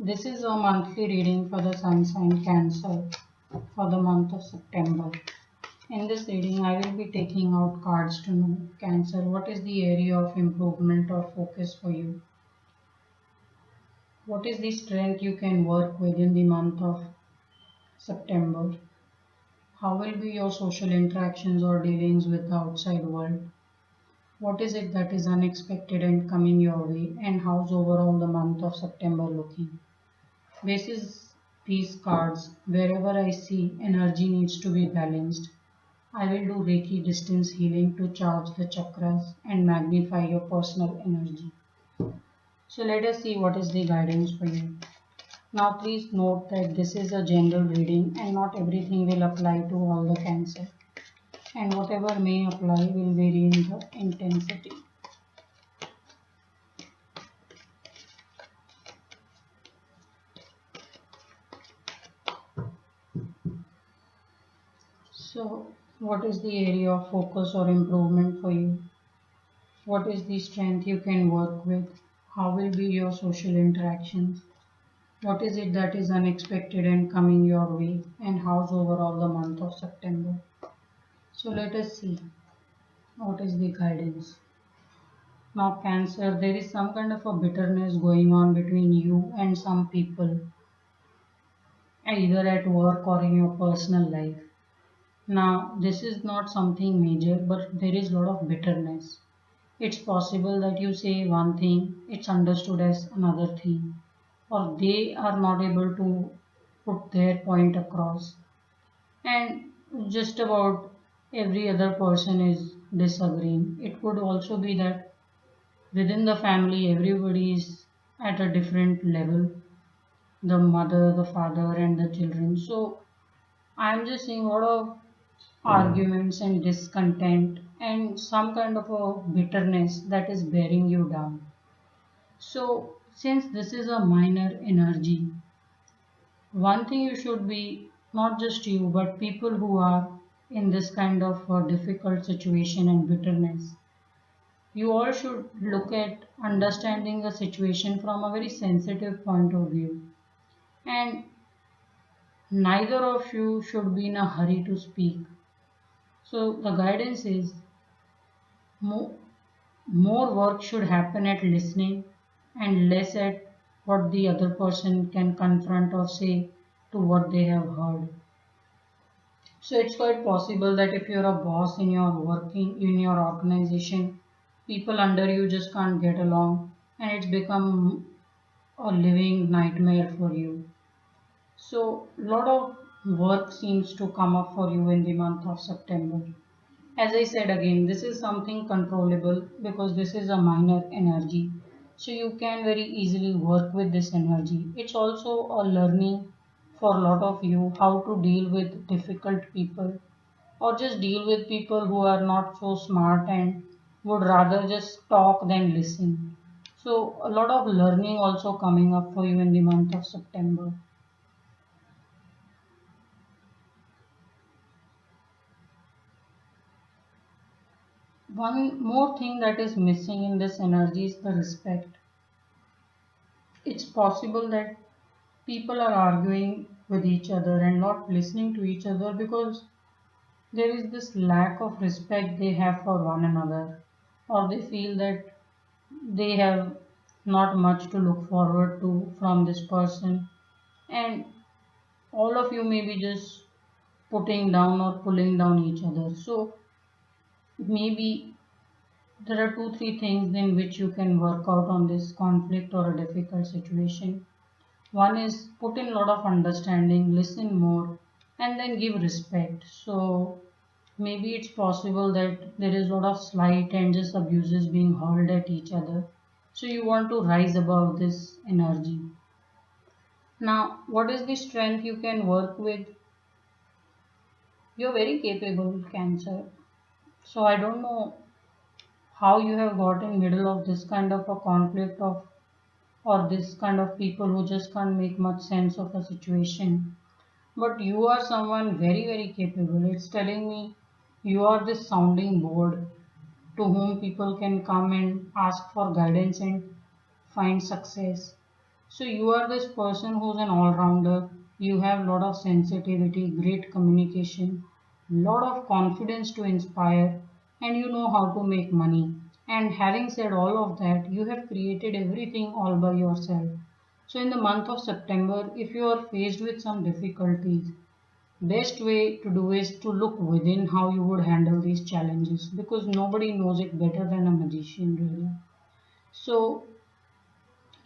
This is a monthly reading for the Sun sign Cancer for the month of September. In this reading, I will be taking out cards to know Cancer. What is the area of improvement or focus for you? What is the strength you can work with in the month of September? How will be your social interactions or dealings with the outside world? What is it that is unexpected and coming your way? And how's overall the month of September looking? Basis these cards, wherever I see energy needs to be balanced, I will do Reiki distance healing to charge the chakras and magnify your personal energy. So let us see what is the guidance for you. Now please note that this is a general reading and not everything will apply to all the Cancer. And whatever may apply will vary in the intensity. So what is the area of focus or improvement for you? What is the strength you can work with? How will be your social interactions? What is it that is unexpected and coming your way? And how's overall the month of September? So let us see what is the guidance. Now, Cancer, there is some kind of a bitterness going on between you and some people, either at work or in your personal life. Now, this is not something major, but there is a lot of bitterness. It's possible that you say one thing, it's understood as another thing, or they are not able to put their point across. And just about every other person is disagreeing. It could also be that within the family, everybody is at a different level, the mother, the father, and the children. So I'm just seeing a lot of arguments and discontent and some kind of a bitterness that is bearing you down. So, since this is a minor energy, one thing you should be not just you but people who are in this kind of difficult situation and bitterness, you all should look at understanding the situation from a very sensitive point of view. And neither of you should be in a hurry to speak. So, the guidance is more, more work should happen at listening and less at what the other person can confront or say to what they have heard. So it's quite possible that if you're a boss in your working in your organization, people under you just can't get along and it's become a living nightmare for you. So a lot of work seems to come up for you in the month of September. As I said again, this is something controllable because this is a minor energy. So you can very easily work with this energy. It's also a learning for a lot of you how to deal with difficult people or just deal with people who are not so smart and would rather just talk than listen. So a lot of learning also coming up for you in the month of September. One more thing that is missing in this energy is the respect. It's possible that people are arguing with each other and not listening to each other because there is this lack of respect they have for one another, or they feel that they have not much to look forward to from this person, and all of you may be just putting down or pulling down each other. So maybe there are two, three things in which you can work out on this conflict or a difficult situation. One is put in a lot of understanding, listen more, and then give respect. So maybe it's possible that there is a lot of slight and just abuses being hurled at each other. So you want to rise above this energy. Now, what is the strength you can work with? You're very capable, Cancer. So I don't know how you have got in middle of this kind of a conflict of or this kind of people who just can't make much sense of a situation. But you are someone very, very capable. It's telling me you are this sounding board to whom people can come and ask for guidance and find success. So you are this person who's an all-rounder. You have a lot of sensitivity, great communication, lot of confidence to inspire, and you know how to make money. And having said all of that, you have created everything all by yourself. So in the month of September, if you are faced with some difficulties, best way to do is to look within how you would handle these challenges, because nobody knows it better than a magician really. So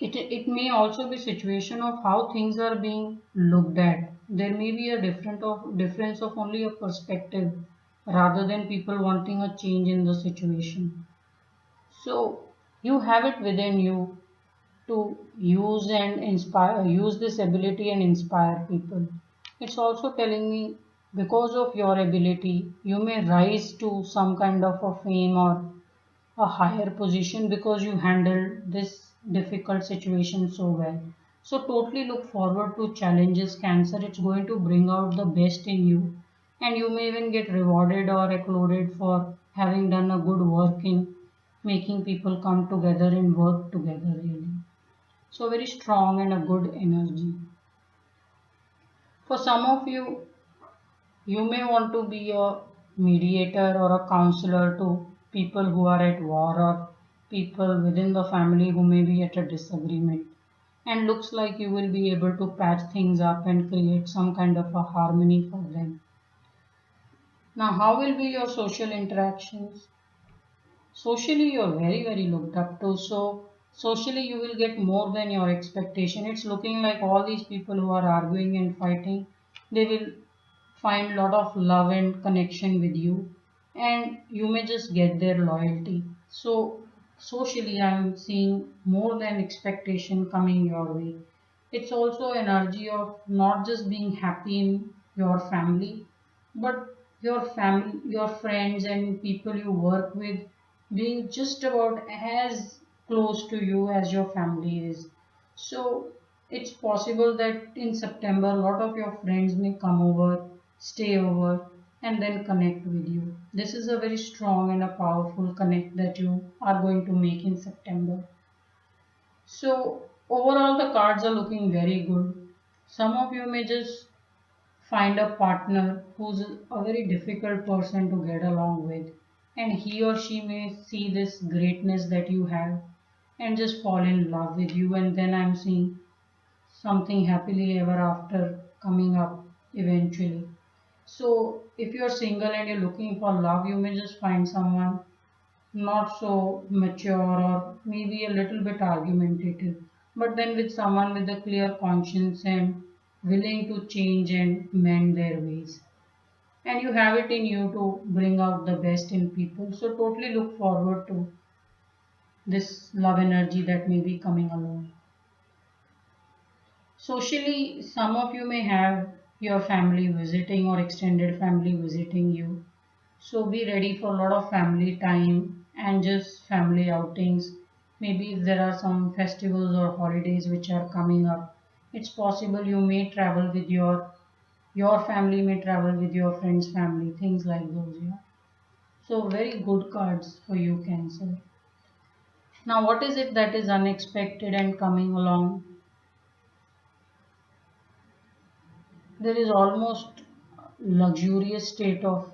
it may also be situation of how things are being looked at. There may be a difference of only a perspective rather than people wanting a change in the situation. So you have it within you to use and inspire, use this ability and inspire people. It's also telling me because of your ability, you may rise to some kind of a fame or a higher position because you handled this difficult situation so well. So totally look forward to challenges, Cancer. It's going to bring out the best in you, and you may even get rewarded or applauded for having done a good work in making people come together and work together really. So very strong and a good energy. For some of you, you may want to be a mediator or a counselor to people who are at war or people within the family who may be at a disagreement. And looks like you will be able to patch things up and create some kind of a harmony for them. Now, how will be your social interactions? Socially, you're very looked up to. So, socially, you will get more than your expectation. It's looking like all these people who are arguing and fighting, they will find a lot of love and connection with you, and you may just get their loyalty. So socially I'm seeing more than expectation coming your way. It's also energy of not just being happy in your family, but your family, your friends and people you work with being just about as close to you as your family is. So it's possible that in September, a lot of your friends may come over, stay over, and then connect with you. This is a very strong and a powerful connect that you are going to make in September. So, overall, the cards are looking very good. Some of you may just find a partner who's a very difficult person to get along with, and he or she may see this greatness that you have and just fall in love with you, and then I'm seeing something happily ever after coming up eventually. So if you're single and you're looking for love, you may just find someone not so mature or maybe a little bit argumentative, but then with someone with a clear conscience and willing to change and mend their ways. And you have it in you to bring out the best in people. So totally look forward to this love energy that may be coming along. Socially, some of you may have your family visiting or extended family visiting you. So be ready for a lot of family time and just family outings. Maybe if there are some festivals or holidays which are coming up, it's possible you may travel with your family may travel with your friend's family, things like those, yeah. So very good cards for you, Cancer. Now what is it that is unexpected and coming along? There is almost luxurious state of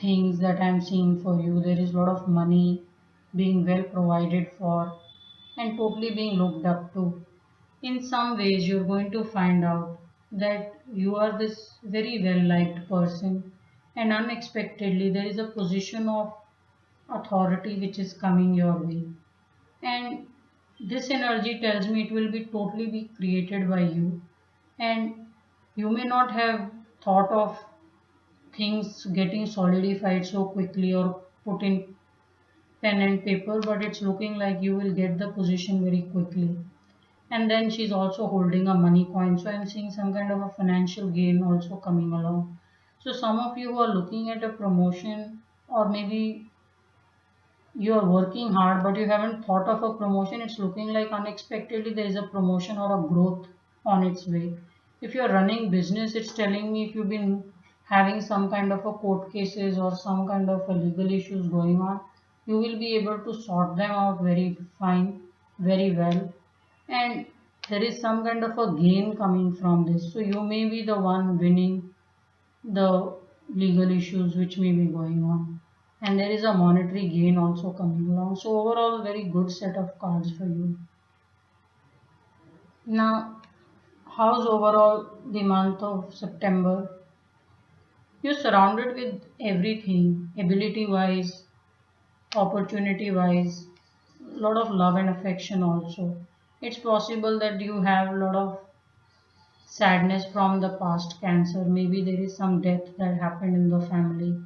things that I'm seeing for you. There is a lot of money being well provided for and totally being looked up to. In some ways, you're going to find out that you are this very well liked person, and unexpectedly, there is a position of authority which is coming your way. And this energy tells me it will be totally be created by you, and you may not have thought of things getting solidified so quickly or put in pen and paper, but it's looking like you will get the position very quickly. And then she's also holding a money coin, so I'm seeing some kind of a financial gain also coming along. So some of you who are looking at a promotion, or maybe you are working hard but you haven't thought of a promotion, it's looking like unexpectedly there is a promotion or a growth on its way. If you're running business, it's telling me if you've been having some kind of a court cases or some kind of a legal issues going on, you will be able to sort them out very fine, very well, and there is some kind of a gain coming from this. So you may be the one winning the legal issues which may be going on, and there is a monetary gain also coming along. So overall, very good set of cards for you. Now, how's overall the month of September? You're surrounded with everything, ability wise, opportunity wise, lot of love and affection also. It's possible that you have a lot of sadness from the past cancer. Maybe there is some death that happened in the family,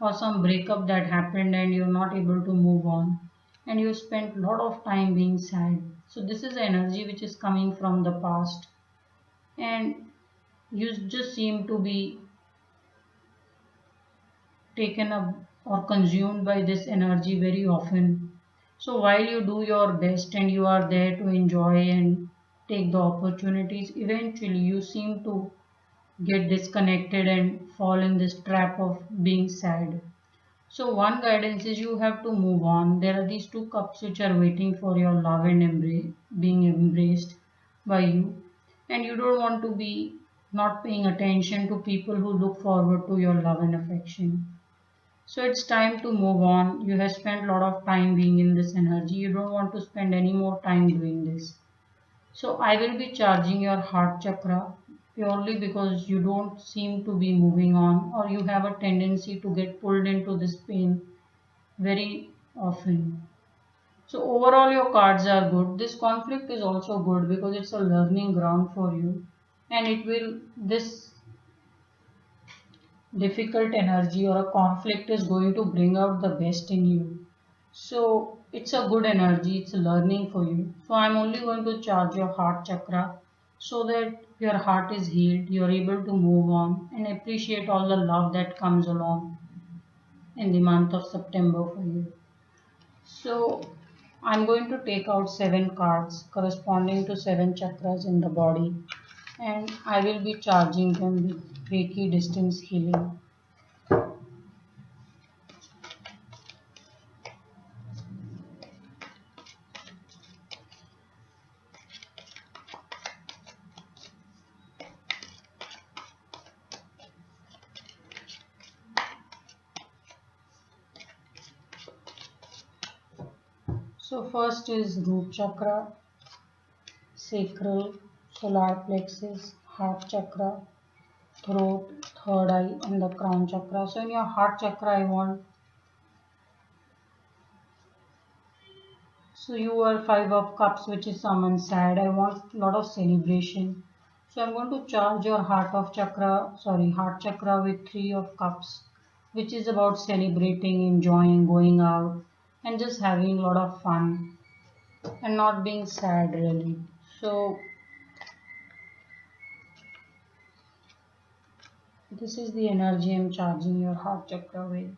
or some breakup that happened and you're not able to move on, and you spent a lot of time being sad. So this is the energy which is coming from the past, and you just seem to be taken up or consumed by this energy very often. So while you do your best and you are there to enjoy and take the opportunities, eventually you seem to get disconnected and fall in this trap of being sad. So one guidance is you have to move on. There are these two cups which are waiting for your love and embrace, being embraced by you. And you don't want to be not paying attention to people who look forward to your love and affection. So it's time to move on. You have spent a lot of time being in this energy. You don't want to spend any more time doing this. So I will be charging your heart chakra purely because you don't seem to be moving on, or you have a tendency to get pulled into this pain very often. So overall your cards are good. This conflict is also good because it's a learning ground for you, and it will, this difficult energy or a conflict is going to bring out the best in you. So it's a good energy, it's a learning for you. So I'm only going to charge your heart chakra so that your heart is healed, you're able to move on and appreciate all the love that comes along in the month of September for you. So I'm going to take out 7 cards corresponding to 7 chakras in the body, and I will be charging them with Reiki distance healing. So first is root chakra, sacral, solar plexus, heart chakra, throat, third eye, and the crown chakra. So in your heart chakra, I want, so you are 5 of cups, which is someone sad. I want a lot of celebration. So I'm going to charge your heart chakra with 3 of cups, which is about celebrating, enjoying, going out, and just having a lot of fun and not being sad really. So this is the energy I'm charging your heart chakra with.